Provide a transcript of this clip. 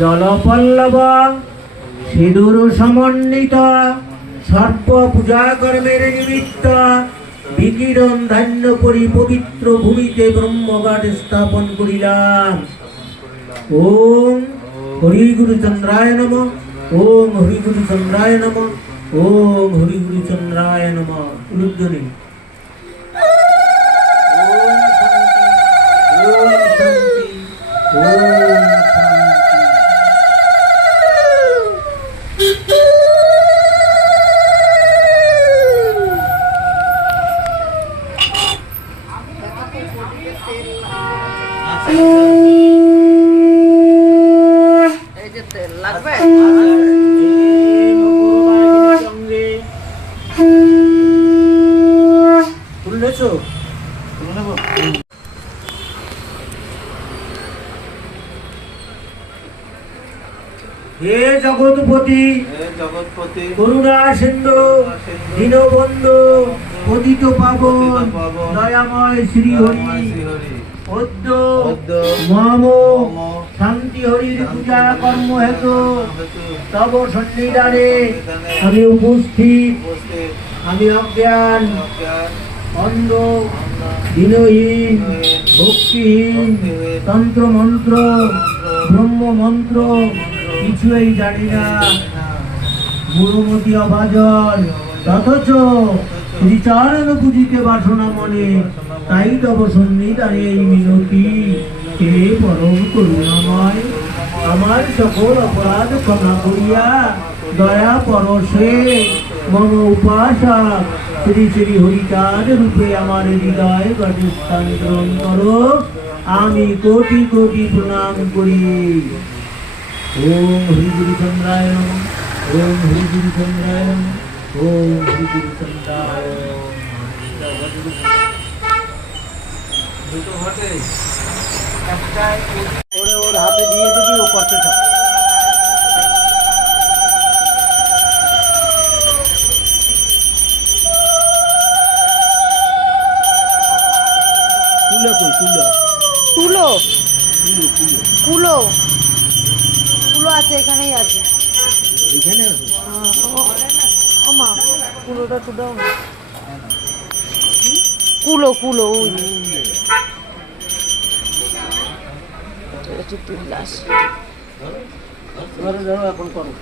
জলপল্লব সিঁদুর সমন্বিত সর্ব পূজা কর্মের নিমিত্ত বিকিরণ ধান্য করি পবিত্র ভূমিতে ব্রহ্মঘাট স্থাপন করিলাম। ওম হরি গুরু চন্দ্রায় নমঃ। ওম হরি গুরু চন্দ্রায় নমঃ। ওম হরি গুরু চন্দ্রায় নমঃ। উলুধ্বনি। ওম শান্তি, ওম শান্তি, ওম হে জগৎপতি করুণা সিন্ধু দীনবন্ধু পতিত পাবন দয়াময় শ্রী হরি অদ্য মম শান্তি হরির পূজা কর্ম হেতু তব সন্নিধানে আমি উপস্থিত। আমি অজ্ঞান অন্ধ দীনহীন ভক্তিহীন তন্ত্র মন্ত্র ব্রহ্ম মন্ত্র কিছুই জানি না, গুরুমতি অভাজন, অথচ শ্রীচরণ পুজিতে বাসনা মনে, তাই তব সন্নিধানে এই মিনতি। হে পরম করুণাময়, আমার সকল অপরাধ ক্ষমা করিয়া দয়া পরশে মম উপাসক শ্রী শ্রী হরিচাঁদ রূপে আমার হৃদয় গঠে স্থান গ্রহণ করো। আমি কোটি কোটি প্রণাম করি। ওম হরি গুরু চন্দ্রায় নমঃ। ওম হরি গুরু চন্দ্রায় নমঃ। ওম হরি গুরু চন্দ্রায় ওর হাতে দিয়ে দিবি, ও করতে থাক। তুলো কই তুলো? তুলো তুলো তুলো কুলো কুলো আছে, এখানেই আছে। এখানে আছে? ও মা, কুলোটা তো দাও না। কুলো কুলো ওই তুললাস ধরো ধরো, এখন করো।